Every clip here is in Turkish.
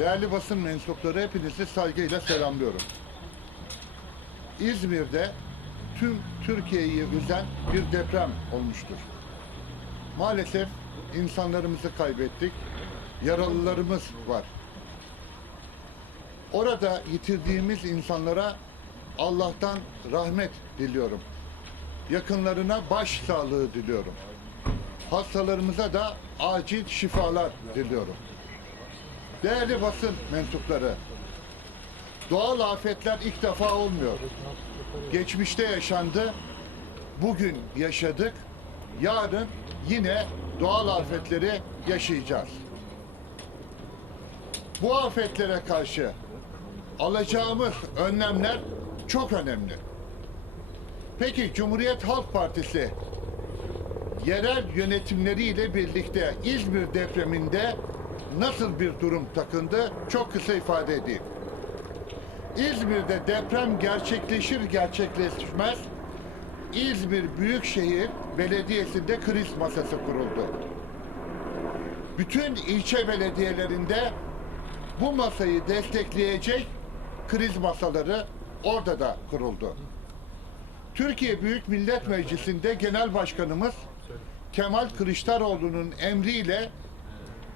Değerli basın mensupları hepinizi saygıyla selamlıyorum. İzmir'de tüm Türkiye'yi üzen bir deprem olmuştur. Maalesef insanlarımızı kaybettik. Yaralılarımız var. Orada yitirdiğimiz insanlara Allah'tan rahmet diliyorum. Yakınlarına baş sağlığı diliyorum. Hastalarımıza da acil şifalar diliyorum. Değerli basın mensupları, doğal afetler ilk defa olmuyor. Geçmişte yaşandı, bugün yaşadık, yarın yine doğal afetleri yaşayacağız. Bu afetlere karşı alacağımız önlemler çok önemli. Peki Cumhuriyet Halk Partisi yerel yönetimleriyle birlikte İzmir depreminde nasıl bir durum takındı çok kısa ifade edeyim. İzmir'de deprem gerçekleşir gerçekleşmez İzmir Büyükşehir Belediyesi'nde kriz masası kuruldu. Bütün ilçe belediyelerinde bu masayı destekleyecek kriz masaları orada da kuruldu. Türkiye Büyük Millet Meclisi'nde Genel Başkanımız Kemal Kılıçdaroğlu'nun emriyle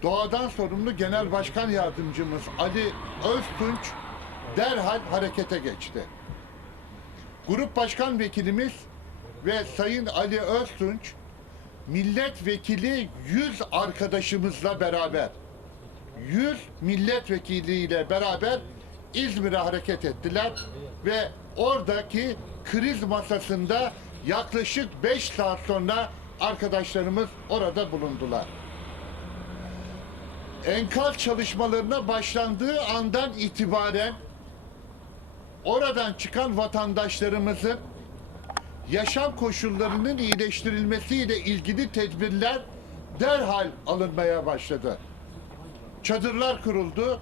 doğadan sorumlu Genel Başkan Yardımcımız Ali Öztunç derhal harekete geçti. Grup Başkan Vekilimiz ve Sayın Ali Öztunç milletvekili 100 arkadaşımızla beraber 100 milletvekiliyle beraber İzmir'e hareket ettiler ve oradaki kriz masasında yaklaşık 5 saat sonra arkadaşlarımız orada bulundular. Enkaz çalışmalarına başlandığı andan itibaren oradan çıkan vatandaşlarımızın yaşam koşullarının iyileştirilmesiyle ilgili tedbirler derhal alınmaya başladı. Çadırlar kuruldu.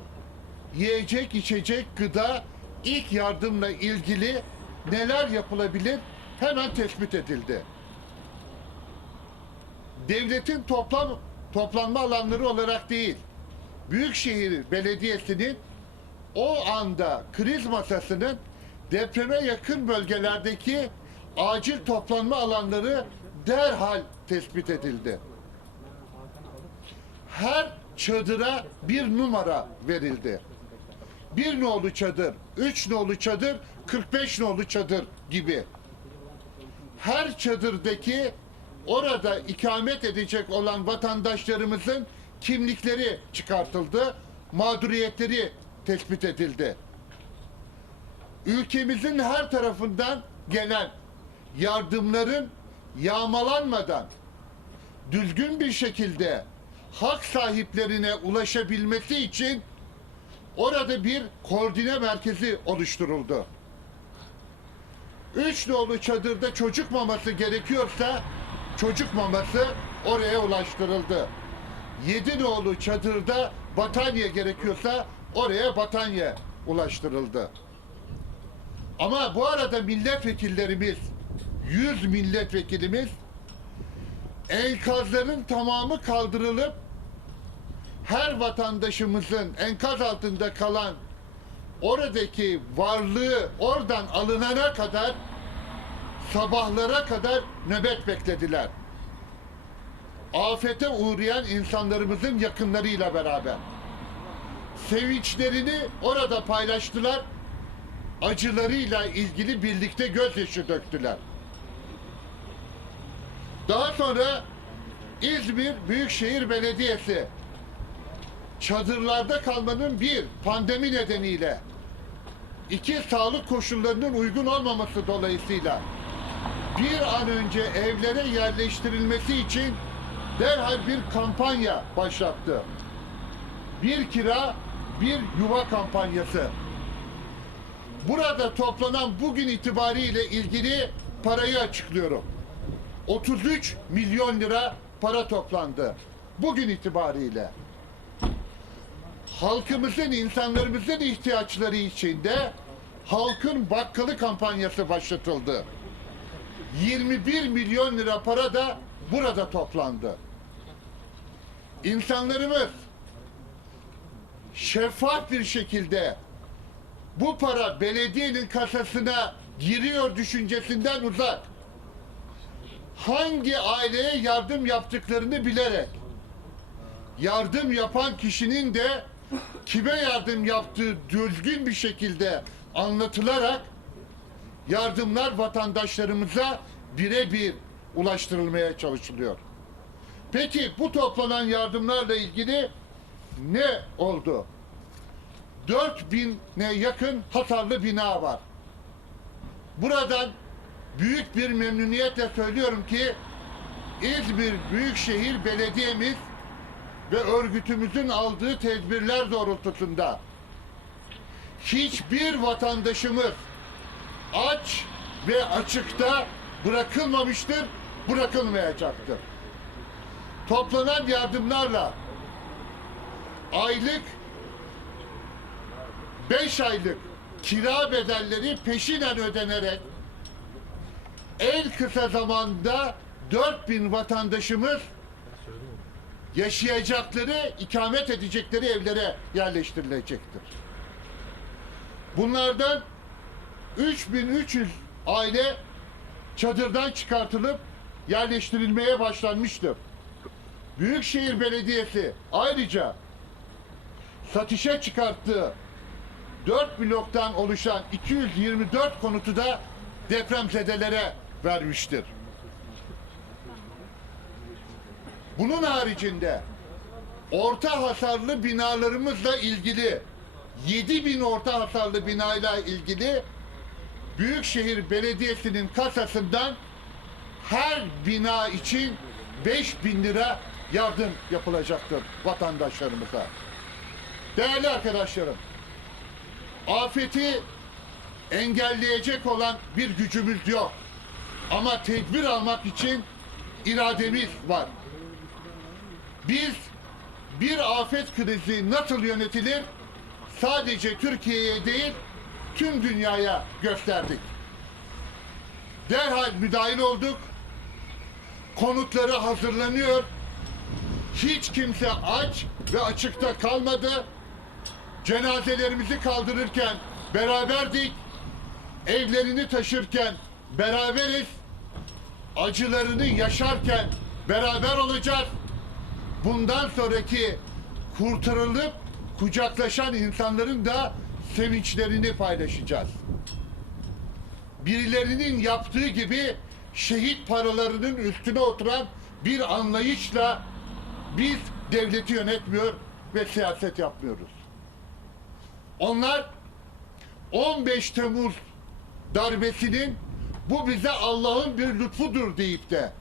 Yiyecek, içecek, gıda, ilk yardımla ilgili neler yapılabilir hemen tespit edildi. Devletin toplam toplanma alanları olarak değil, Büyükşehir Belediyesi'nin o anda kriz masasının depreme yakın bölgelerdeki acil toplanma alanları derhal tespit edildi. Her çadıra bir numara verildi. Bir nolu çadır, üç nolu çadır, 45 nolu çadır gibi. Her çadırdaki orada ikamet edecek olan vatandaşlarımızın kimlikleri çıkartıldı, mağduriyetleri tespit edildi. Ülkemizin her tarafından gelen yardımların yağmalanmadan düzgün bir şekilde hak sahiplerine ulaşabilmesi için orada bir koordine merkezi oluşturuldu. Üç nolu çadırda çocuk maması gerekiyorsa çocuk maması oraya ulaştırıldı. Yedi nolu çadırda battaniye gerekiyorsa oraya battaniye ulaştırıldı. Ama bu arada milletvekillerimiz, 100 milletvekilimiz enkazların tamamı kaldırılıp her vatandaşımızın enkaz altında kalan oradaki varlığı oradan alınana kadar sabahlara kadar nöbet beklediler. Afete uğrayan insanlarımızın yakınlarıyla beraber. Sevinçlerini orada paylaştılar. Acılarıyla ilgili birlikte gözyaşı döktüler. Daha sonra İzmir Büyükşehir Belediyesi çadırlarda kalmanın bir pandemi nedeniyle iki sağlık koşullarının uygun olmaması dolayısıyla bir an önce evlere yerleştirilmesi için derhal bir kampanya başlattı. Bir kira, bir yuva kampanyası. Burada toplanan bugün itibariyle ilgili parayı açıklıyorum. 33 milyon lira para toplandı. Bugün itibariyle. Halkımızın, insanlarımızın ihtiyaçları içinde halkın bakkalı kampanyası başlatıldı. 21 milyon lira para da burada toplandı. İnsanlarımız şeffaf bir şekilde bu para belediyenin kasasına giriyor düşüncesinden uzak. Hangi aileye yardım yaptıklarını bilerek yardım yapan kişinin de kime yardım yaptığı düzgün bir şekilde anlatılarak yardımlar vatandaşlarımıza birebir ulaştırılmaya çalışılıyor. Peki bu toplanan yardımlarla ilgili ne oldu? 4000'e yakın hasarlı bina var. Buradan büyük bir memnuniyetle söylüyorum ki İzmir Büyükşehir Belediye'miz ve örgütümüzün aldığı tedbirler doğrultusunda hiçbir vatandaşımız aç ve açıkta bırakılmamıştır, bırakılmayacaktır. Toplanan yardımlarla aylık 5 aylık kira bedelleri peşinen ödenerek en kısa zamanda 4000 vatandaşımız yaşayacakları, ikamet edecekleri evlere yerleştirilecektir. Bunlardan 3300 aile çadırdan çıkartılıp yerleştirilmeye başlanmıştır. Büyükşehir Belediyesi ayrıca satışa çıkarttığı 4 bloktan oluşan 224 konutu da depremzedelere vermiştir. Bunun haricinde orta hasarlı binalarımızla ilgili 7 bin orta hasarlı binayla ilgili Büyükşehir Belediyesi'nin kasasından her bina için 5 bin lira yardım yapılacaktır vatandaşlarımıza. Değerli arkadaşlarım, afeti engelleyecek olan bir gücümüz yok. Ama tedbir almak için irademiz var. Biz bir afet krizi nasıl yönetilir sadece Türkiye'ye değil tüm dünyaya gösterdik. Derhal müdahil olduk. Konutları hazırlanıyor. Hiç kimse aç ve açıkta kalmadı. Cenazelerimizi kaldırırken beraberdik. Evlerini taşırken beraberiz. Acılarını yaşarken beraber olacağız. Bundan sonraki kurtarılıp kucaklaşan insanların da sevinçlerini paylaşacağız. Birilerinin yaptığı gibi şehit paralarının üstüne oturan bir anlayışla biz devleti yönetmiyor ve siyaset yapmıyoruz. Onlar 15 Temmuz darbesinin bu bize Allah'ın bir lütfudur deyip de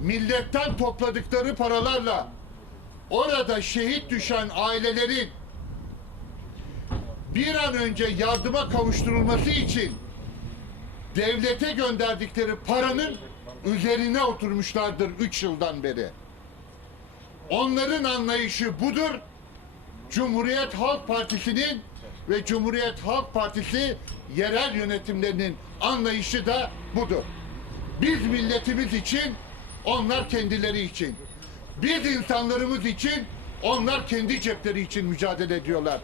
milletten topladıkları paralarla orada şehit düşen ailelerin bir an önce yardıma kavuşturulması için devlete gönderdikleri paranın üzerine oturmuşlardır 3 yıldan beri. Onların anlayışı budur. Cumhuriyet Halk Partisi'nin ve Cumhuriyet Halk Partisi yerel yönetimlerinin anlayışı da budur. Biz milletimiz için, onlar kendileri için. Biz insanlarımız için, onlar kendi cepleri için mücadele ediyorlar.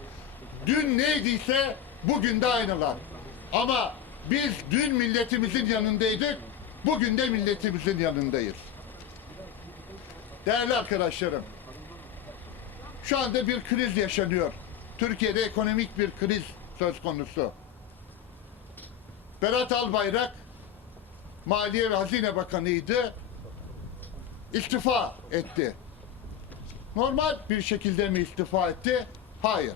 Dün neydiyse bugün de aynılar. Ama biz dün milletimizin yanındaydık, bugün de milletimizin yanındayız. Değerli arkadaşlarım, şu anda bir kriz yaşanıyor. Türkiye'de ekonomik bir kriz söz konusu. Berat Albayrak Maliye ve Hazine Bakanı'ydı. İstifa etti. Normal bir şekilde mi istifa etti? Hayır.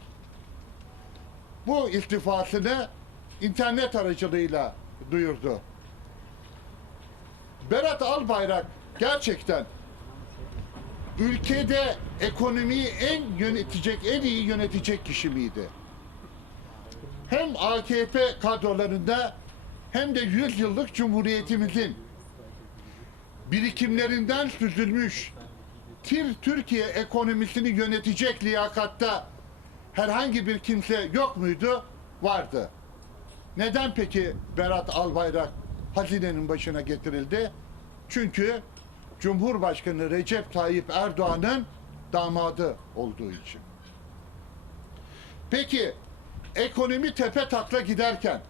Bu istifasını internet aracılığıyla duyurdu. Berat Albayrak gerçekten ülkede ekonomiyi en yönetecek, en iyi yönetecek kişi miydi? Hem AKP kadrolarında hem de 100 yıllık Cumhuriyetimizin birikimlerinden süzülmüş Tir Türkiye ekonomisini yönetecek liyakatta herhangi bir kimse yok muydu? Vardı. Neden peki Berat Albayrak hazinenin başına getirildi? Çünkü Cumhurbaşkanı Recep Tayyip Erdoğan'ın damadı olduğu için. Peki ekonomi tepe takla giderken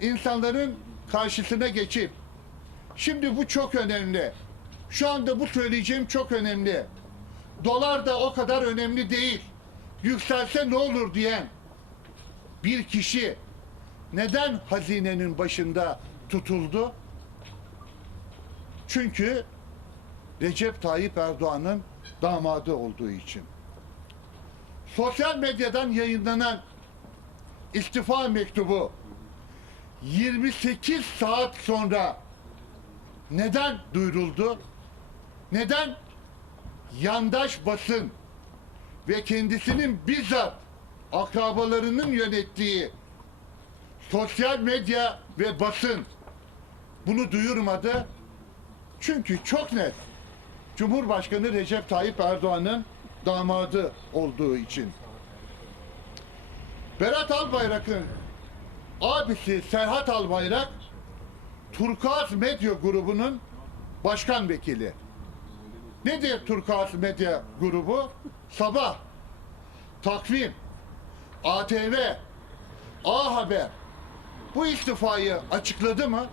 insanların karşısına geçip şimdi bu çok önemli. Şu anda bu söyleyeceğim çok önemli. Dolar da o kadar önemli değil. Yükselse ne olur diyen bir kişi neden hazinenin başında tutuldu? Çünkü Recep Tayyip Erdoğan'ın damadı olduğu için. Sosyal medyadan yayınlanan istifa mektubu 28 saat sonra neden duyuruldu? Neden yandaş basın ve kendisinin bizzat akrabalarının yönettiği sosyal medya ve basın bunu duyurmadı? Çünkü çok net Cumhurbaşkanı Recep Tayyip Erdoğan'ın damadı olduğu için. Berat Albayrak'ın abisi Serhat Albayrak Turkuaz Medya grubunun başkan vekili. Nedir Turkuaz Medya grubu? Sabah, Takvim, ATV, A Haber bu istifayı açıkladı mı?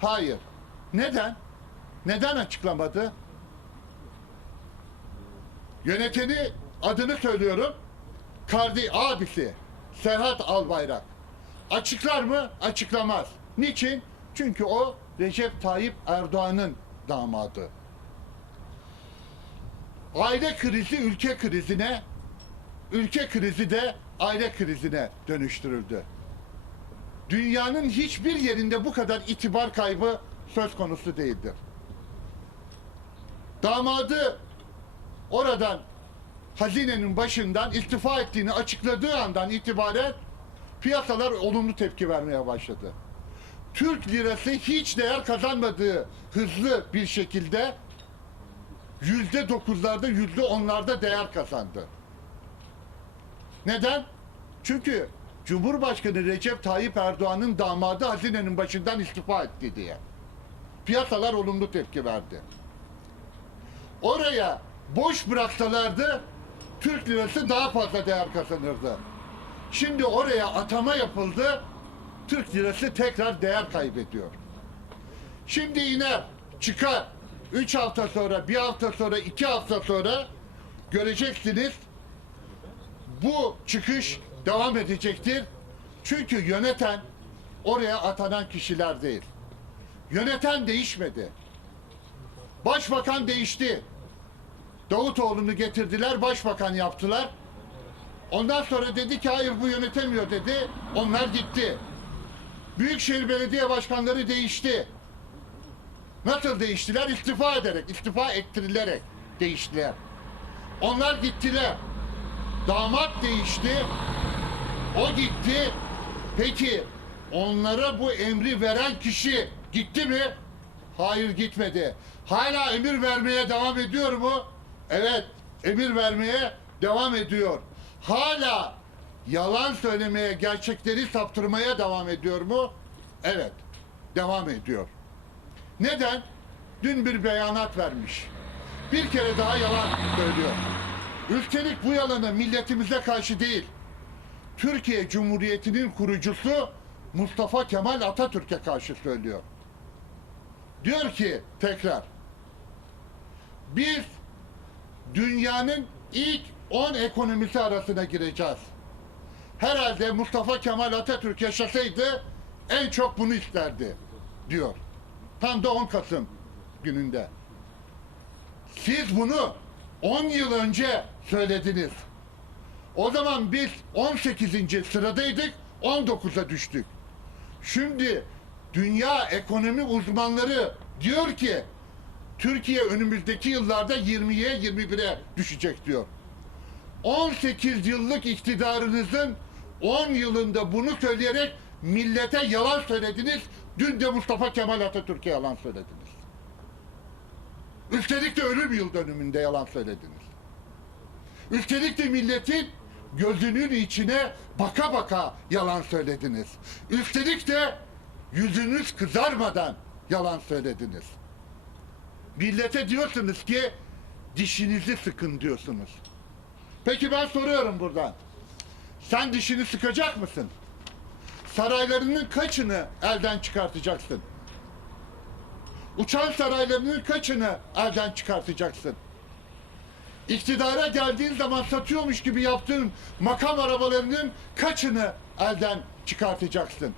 Hayır. Neden? Neden açıklamadı? Yöneteni adını söylüyorum. Kardi abisi Serhat Albayrak. Açıklar mı? Açıklamaz. Niçin? Çünkü o Recep Tayyip Erdoğan'ın damadı. Aile krizi ülke krizine, ülke krizi de aile krizine dönüştürüldü. Dünyanın hiçbir yerinde bu kadar itibar kaybı söz konusu değildir. Damadı oradan hazinenin başından istifa ettiğini açıkladığı andan itibaren piyasalar olumlu tepki vermeye başladı. Türk lirası hiç değer kazanmadığı hızlı bir şekilde yüzde dokuzlarda yüzde onlarda değer kazandı. Neden? Çünkü Cumhurbaşkanı Recep Tayyip Erdoğan'ın damadı hazinenin başından istifa etti diye. Piyasalar olumlu tepki verdi. Oraya boş bıraksalardı Türk lirası daha fazla değer kazanırdı. Şimdi oraya atama yapıldı. Türk lirası tekrar değer kaybediyor. Şimdi iner, çıkar. Üç hafta sonra, bir hafta sonra, iki hafta sonra göreceksiniz bu çıkış devam edecektir. Çünkü yöneten oraya atanan kişiler değil. Yöneten değişmedi. Başbakan değişti. Davutoğlu'nu getirdiler, başbakan yaptılar. Ondan sonra dedi ki hayır bu yönetemiyor dedi. Onlar gitti. Büyükşehir Belediye Başkanları değişti. Nasıl değiştiler? İstifa ederek, istifa ettirilerek değiştiler. Onlar gittiler. Damat değişti. O gitti. Peki onlara bu emri veren kişi gitti mi? Hayır gitmedi. Hala emir vermeye devam ediyor mu? Evet, emir vermeye devam ediyor. Hala yalan söylemeye, gerçekleri saptırmaya devam ediyor mu? Evet, devam ediyor. Neden? Dün bir beyanat vermiş. Bir kere daha yalan söylüyor. Üstelik bu yalanı milletimize karşı değil, Türkiye Cumhuriyeti'nin kurucusu Mustafa Kemal Atatürk'e karşı söylüyor. Diyor ki tekrar, biz dünyanın ilk 10 ekonomisi arasına gireceğiz. Herhalde Mustafa Kemal Atatürk yaşasaydı en çok bunu isterdi diyor. Tam da 10 Kasım gününde. Siz bunu 10 yıl önce söylediniz. O zaman biz 18. sıradaydık, 19'a düştük. Şimdi dünya ekonomi uzmanları diyor ki Türkiye önümüzdeki yıllarda 20'ye 21'e düşecek diyor. 18 yıllık iktidarınızın 10 yılında bunu söyleyerek millete yalan söylediniz. Dün de Mustafa Kemal Atatürk'e yalan söylediniz. Üstelik de ölüm yıl dönümünde yalan söylediniz. Üstelik de milletin gözünün içine baka baka yalan söylediniz. Üstelik de yüzünüz kızarmadan yalan söylediniz. Millete diyorsunuz ki dişinizi sıkın diyorsunuz. Peki ben soruyorum buradan. Sen dişini sıkacak mısın? Saraylarının kaçını elden çıkartacaksın? Uçan saraylarının kaçını elden çıkartacaksın? İktidara geldiğin zaman satıyormuş gibi yaptığın makam arabalarının kaçını elden çıkartacaksın?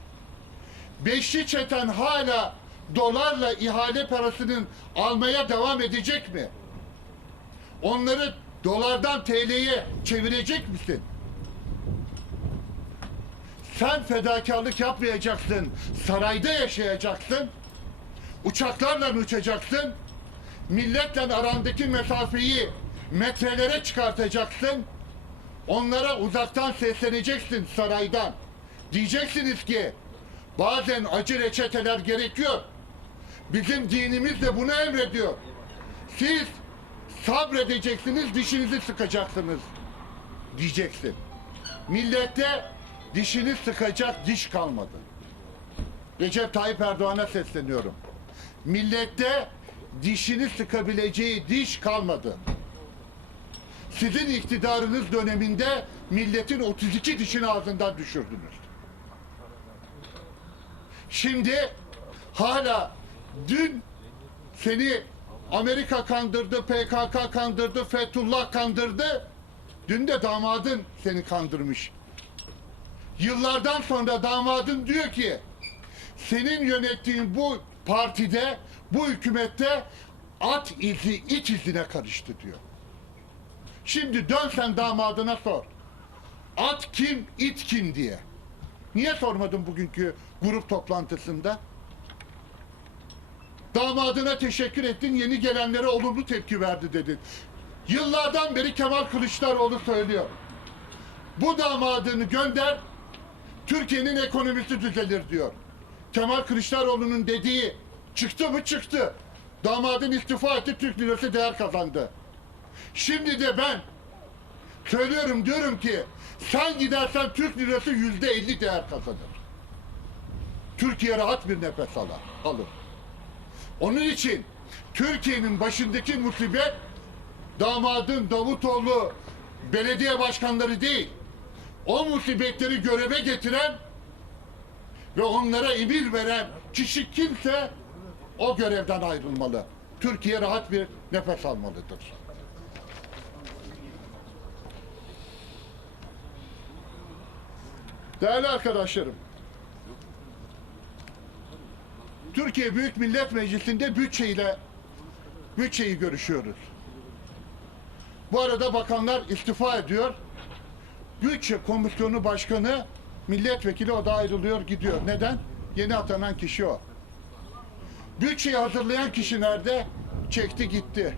Beşli çeten hala dolarla ihale parasının almaya devam edecek mi? Onları dolardan TL'ye çevirecek misin? Sen fedakarlık yapmayacaksın. Sarayda yaşayacaksın. Uçaklarla uçacaksın. Milletle arandaki mesafeyi metrelere çıkartacaksın. Onlara uzaktan sesleneceksin saraydan. Diyeceksiniz ki bazen acı reçeteler gerekiyor. Bizim dinimiz de bunu emrediyor. Siz sabredeceksiniz, dişinizi sıkacaksınız diyeceksin. Millette dişini sıkacak diş kalmadı. Recep Tayyip Erdoğan'a sesleniyorum. Millette dişini sıkabileceği diş kalmadı. Sizin iktidarınız döneminde milletin 32 dişini ağzından düşürdünüz. Şimdi hala dün seni Amerika kandırdı, PKK kandırdı, Fethullah kandırdı. Dün de damadın seni kandırmış. Yıllardan sonra damadın diyor ki senin yönettiğin bu partide, bu hükümette at izi iç izine karıştı diyor. Şimdi dön sen damadına sor. At kim, it kim diye. Niye sormadın bugünkü grup toplantısında? Damadına teşekkür ettin, yeni gelenlere olumlu tepki verdi dedin. Yıllardan beri Kemal Kılıçdaroğlu söylüyor. Bu damadını gönder, Türkiye'nin ekonomisi düzelir diyor. Kemal Kılıçdaroğlu'nun dediği çıktı mı çıktı. Damadın istifa etti, Türk lirası değer kazandı. Şimdi de ben söylüyorum diyorum ki sen gidersen Türk lirası yüzde elli değer kazanır. Türkiye rahat bir nefes alır. alır. Onun için Türkiye'nin başındaki musibet damadın Davutoğlu belediye başkanları değil. O musibetleri göreve getiren ve onlara emir veren kişi kimse o görevden ayrılmalı. Türkiye rahat bir nefes almalıdır. Değerli arkadaşlarım, Türkiye Büyük Millet Meclisi'nde bütçeyle bütçeyi görüşüyoruz. Bu arada bakanlar istifa ediyor. Bütçe Komisyonu Başkanı milletvekili o da ayrılıyor gidiyor. Neden? Yeni atanan kişi o. Bütçeyi hazırlayan kişi nerede? Çekti gitti.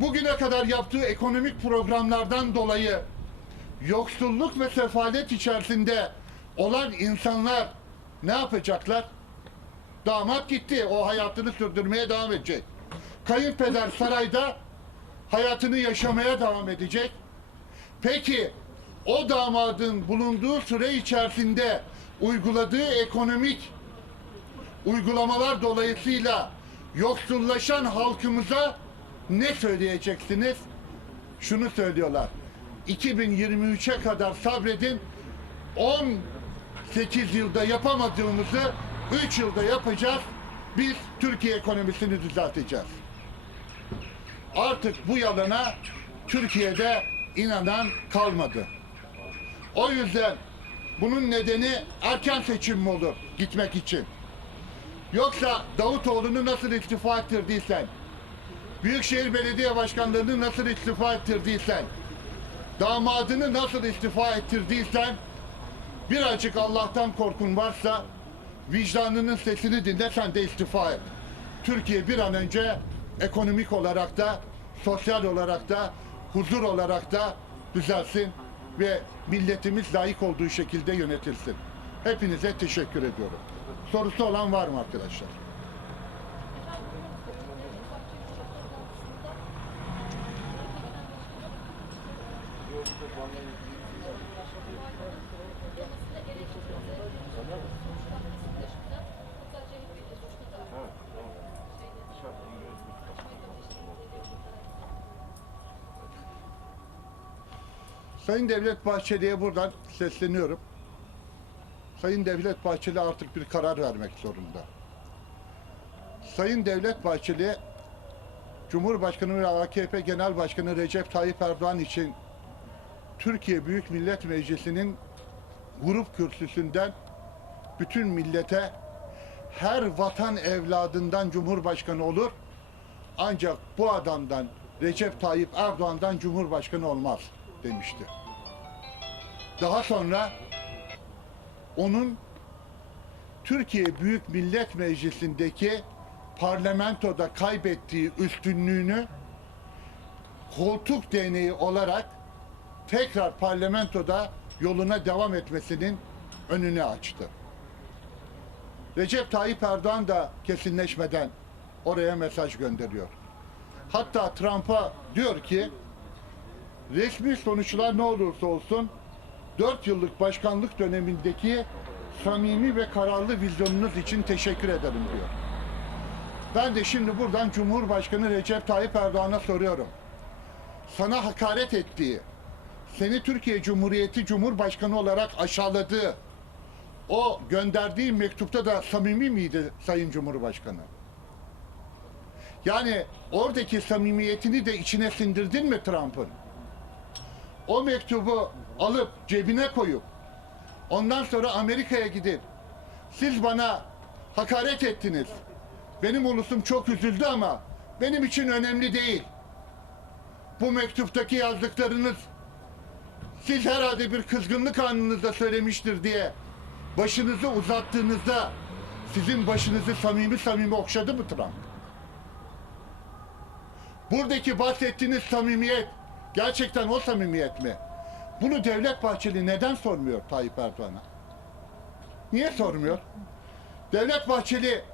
Bugüne kadar yaptığı ekonomik programlardan dolayı yoksulluk ve sefalet içerisinde olan insanlar ne yapacaklar? Damat gitti. O hayatını sürdürmeye devam edecek. Kayınpeder sarayda hayatını yaşamaya devam edecek. Peki o damadın bulunduğu süre içerisinde uyguladığı ekonomik uygulamalar dolayısıyla yoksullaşan halkımıza ne söyleyeceksiniz? Şunu söylüyorlar. 2023'e kadar sabredin. 18 yılda yapamadığımızı 3 yılda yapacağız. Biz Türkiye ekonomisini düzelteceğiz. Artık bu yalana Türkiye'de inanan kalmadı. O yüzden bunun nedeni erken seçim mi olur gitmek için? Yoksa Davutoğlu'nu nasıl istifa ettirdiysen, Büyükşehir Belediye Başkanlığı'nı nasıl istifa ettirdiysen, damadını nasıl istifa ettirdiysen, birazcık Allah'tan korkun varsa, vicdanının sesini dinle sen de istifa et. Türkiye bir an önce ekonomik olarak da, sosyal olarak da, huzur olarak da düzelsin ve milletimiz layık olduğu şekilde yönetilsin. Hepinize teşekkür ediyorum. Sorusu olan var mı arkadaşlar? Sayın Devlet Bahçeli'ye buradan sesleniyorum. Sayın Devlet Bahçeli artık bir karar vermek zorunda. Sayın Devlet Bahçeli, Cumhurbaşkanı ve AKP Genel Başkanı Recep Tayyip Erdoğan için Türkiye Büyük Millet Meclisi'nin grup kürsüsünden bütün millete her vatan evladından Cumhurbaşkanı olur. Ancak bu adamdan Recep Tayyip Erdoğan'dan Cumhurbaşkanı olmaz demişti. Daha sonra onun Türkiye Büyük Millet Meclisi'ndeki parlamentoda kaybettiği üstünlüğünü koltuk değneği olarak tekrar parlamentoda yoluna devam etmesinin önünü açtı. Recep Tayyip Erdoğan da kesinleşmeden oraya mesaj gönderiyor. Hatta Trump'a diyor ki resmi sonuçlar ne olursa olsun 4 yıllık başkanlık dönemindeki samimi ve kararlı vizyonunuz için teşekkür ederim diyor. Ben de şimdi buradan Cumhurbaşkanı Recep Tayyip Erdoğan'a soruyorum. Sana hakaret ettiği, seni Türkiye Cumhuriyeti Cumhurbaşkanı olarak aşağıladığı, o gönderdiği mektupta da samimi miydi Sayın Cumhurbaşkanı? Yani oradaki samimiyetini de içine sindirdin mi Trump'ın? O mektubu alıp cebine koyup ondan sonra Amerika'ya gidip siz bana hakaret ettiniz. Benim ulusum çok üzüldü ama benim için önemli değil. Bu mektuptaki yazdıklarınız siz herhalde bir kızgınlık anınızda söylemiştir diye başınızı uzattığınızda sizin başınızı samimi samimi okşadı mı Trump? Buradaki bahsettiğiniz samimiyet gerçekten o samimiyet mi? Bunu Devlet Bahçeli neden sormuyor Tayyip Erdoğan'a? Niye sormuyor? Devlet Bahçeli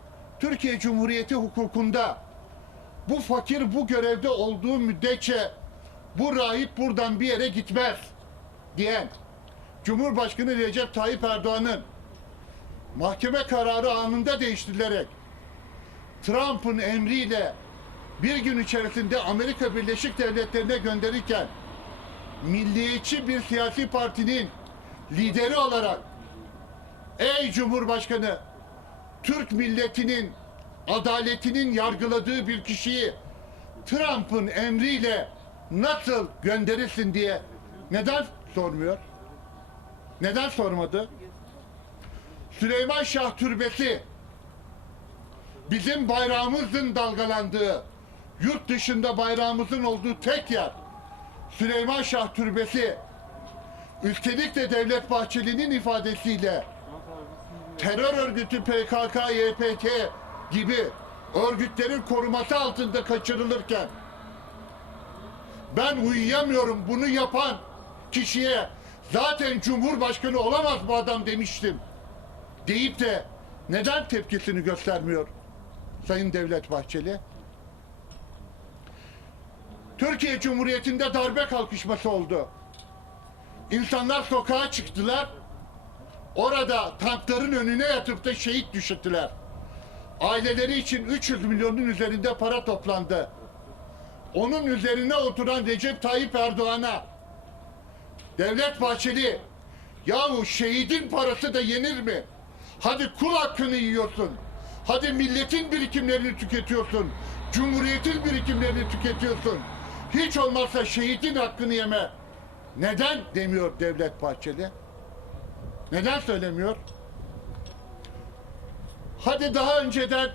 Türkiye Cumhuriyeti hukukunda bu fakir bu görevde olduğu müddetçe bu rahip buradan bir yere gitmez diyen Cumhurbaşkanı Recep Tayyip Erdoğan'ın mahkeme kararı anında değiştirilerek Trump'ın emriyle bir gün içerisinde Amerika Birleşik Devletleri'ne gönderirken milliyetçi bir siyasi partinin lideri olarak ey Cumhurbaşkanı Türk milletinin adaletinin yargıladığı bir kişiyi Trump'ın emriyle nasıl gönderirsin diye neden sormuyor? Neden sormadı? Süleyman Şah Türbesi bizim bayrağımızın dalgalandığı, yurt dışında bayrağımızın olduğu tek yer Süleyman Şah Türbesi. Üstelik de Devlet Bahçeli'nin ifadesiyle terör örgütü PKK, YPG gibi örgütlerin koruması altında kaçırılırken ben uyuyamıyorum bunu yapan kişiye zaten Cumhurbaşkanı olamaz bu adam demiştim. Deyip de neden tepkisini göstermiyor Sayın Devlet Bahçeli? Türkiye Cumhuriyeti'nde darbe kalkışması oldu. İnsanlar sokağa çıktılar. Orada tankların önüne yatıp da şehit düşürdüler. Aileleri için 300 milyonun üzerinde para toplandı. Onun üzerine oturan Recep Tayyip Erdoğan'a Devlet Bahçeli yahu şehidin parası da yenir mi? Hadi kul hakkını yiyorsun. Hadi milletin birikimlerini tüketiyorsun. Cumhuriyetin birikimlerini tüketiyorsun. Hiç olmazsa şehidin hakkını yeme. Neden demiyor Devlet Bahçeli? Neden söylemiyor? Hadi daha önceden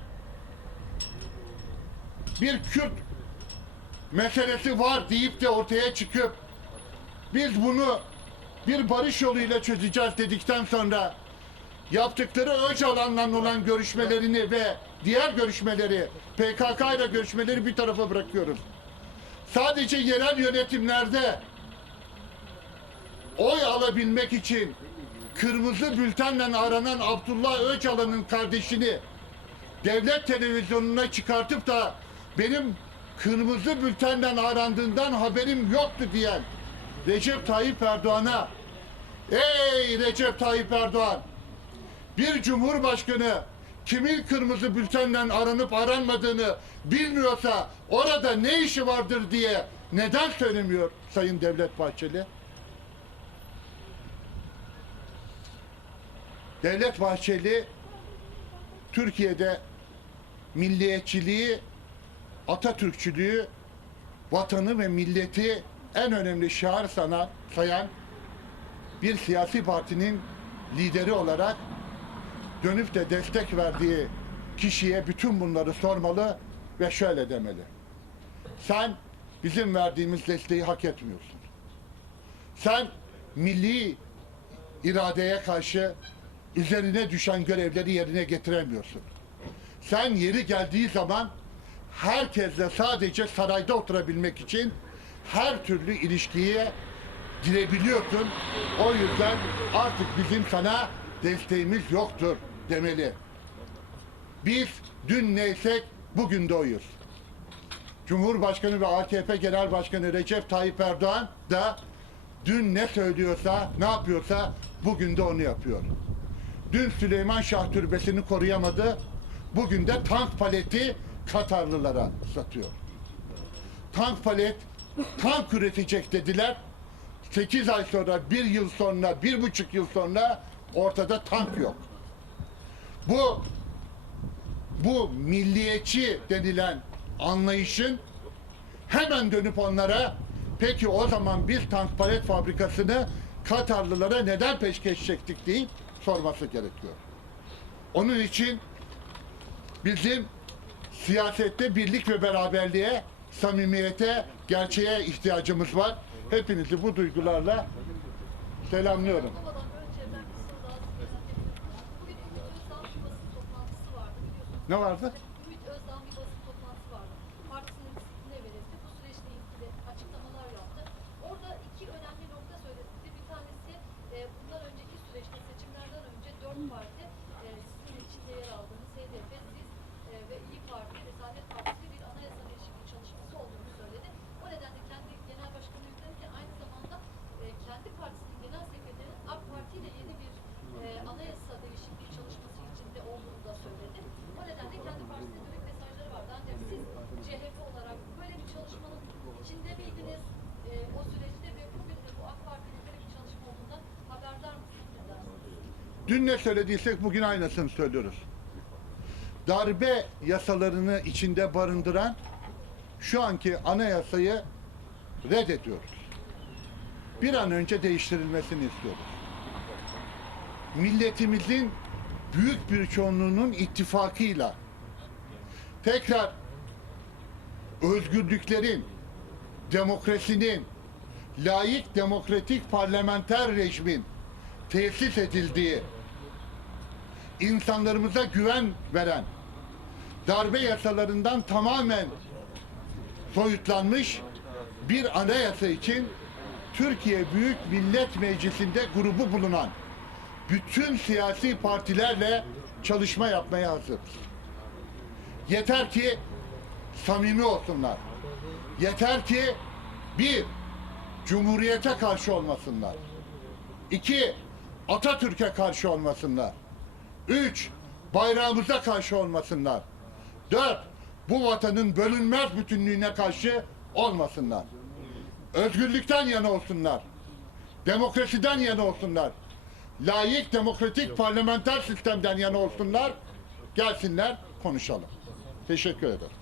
bir Kürt meselesi var deyip de ortaya çıkıp biz bunu bir barış yoluyla çözeceğiz dedikten sonra yaptıkları Öcalan'la olan görüşmelerini ve diğer görüşmeleri PKK ile görüşmeleri bir tarafa bırakıyoruz. Sadece yerel yönetimlerde oy alabilmek için kırmızı bültenle aranan Abdullah Öcalan'ın kardeşini devlet televizyonuna çıkartıp da benim kırmızı bültenle arandığından haberim yoktu diyen Recep Tayyip Erdoğan'a Ey Recep Tayyip Erdoğan bir cumhurbaşkanı kimin kırmızı bültenden aranıp aranmadığını bilmiyorsa orada ne işi vardır diye neden söylemiyor Sayın Devlet Bahçeli? Devlet Bahçeli Türkiye'de milliyetçiliği, Atatürkçülüğü, vatanı ve milleti en önemli şiar sana sayan bir siyasi partinin lideri olarak dönüp de destek verdiği kişiye bütün bunları sormalı ve şöyle demeli. Sen bizim verdiğimiz desteği hak etmiyorsun. Sen milli iradeye karşı üzerine düşen görevleri yerine getiremiyorsun. Sen yeri geldiği zaman herkesle sadece sarayda oturabilmek için her türlü ilişkiye girebiliyorsun. O yüzden artık bizim sana desteğimiz yoktur demeli. Biz dün neysek bugün de oyuz. Cumhurbaşkanı ve AKP Genel Başkanı Recep Tayyip Erdoğan da dün ne söylüyorsa, ne yapıyorsa bugün de onu yapıyor. Dün Süleyman Şah Türbesi'ni koruyamadı. Bugün de tank paleti Katarlılara satıyor. Tank palet, tank üretecek dediler. 8 ay sonra, bir yıl sonra, bir buçuk yıl sonra ortada tank yok. Bu bu milliyetçi denilen anlayışın hemen dönüp onlara peki o zaman biz tank palet fabrikasını Katarlılara neden peşkeş çektik deyip sorması gerekiyor. Onun için bizim siyasette birlik ve beraberliğe, samimiyete, gerçeğe ihtiyacımız var. Hepinizi bu duygularla selamlıyorum. Olmadan önce ben bir soru daha sorayım. Bugün Ümit Özdağ bir basın toplantısı vardı biliyorsunuz. Ne vardı? Ümit Özdağ bir basın toplantısı vardı. Partisinin disipline verildi. Bu süreçle ilgili açıklamalar yaptı. Orada iki önemli nokta söyledi. Bir tanesi e, bundan önceki süreçte seçimlerden önce dört parti e, sizin içinde yer aldığınız HDP, siz e, ve İyi Parti ve Saadet Partisi bir anayasa değişikliği çalışması olduğunu söyledi. O nedenle kendi genel başkanı yüklendi. Aynı zamanda e, kendi partisinin genel sekreterinin AK Parti ile yeni bir e, anayasa değişikliği çalışması içinde olduğunu da söyledi. O nedenle kendi partisine dönük mesajları vardı. Ancak siz CHP olarak böyle bir çalışmanın içinde miydiniz? E, o süreçte ve bugün de bu AK Parti'nin böyle bir çalışma olduğundan haberdar mısınız? Ne dersiniz? Dün ne söylediysek bugün aynısını söylüyoruz. Darbe yasalarını içinde barındıran şu anki anayasayı reddediyoruz. Bir an önce değiştirilmesini istiyoruz. Milletimizin büyük bir çoğunluğunun ittifakıyla tekrar özgürlüklerin, demokrasinin, layık demokratik parlamenter rejimin tesis edildiği, insanlarımıza güven veren, darbe yasalarından tamamen soyutlanmış bir anayasa için Türkiye Büyük Millet Meclisi'nde grubu bulunan bütün siyasi partilerle çalışma yapmaya hazırız. Yeter ki samimi olsunlar. Yeter ki bir, Cumhuriyete karşı olmasınlar. İki, Atatürk'e karşı olmasınlar. Üç, bayrağımıza karşı olmasınlar. Dört, bu vatanın bölünmez bütünlüğüne karşı olmasınlar. Özgürlükten yana olsunlar. Demokrasiden yana olsunlar. Layık demokratik parlamenter sistemden yana olsunlar. Gelsinler konuşalım. Teşekkür ederim.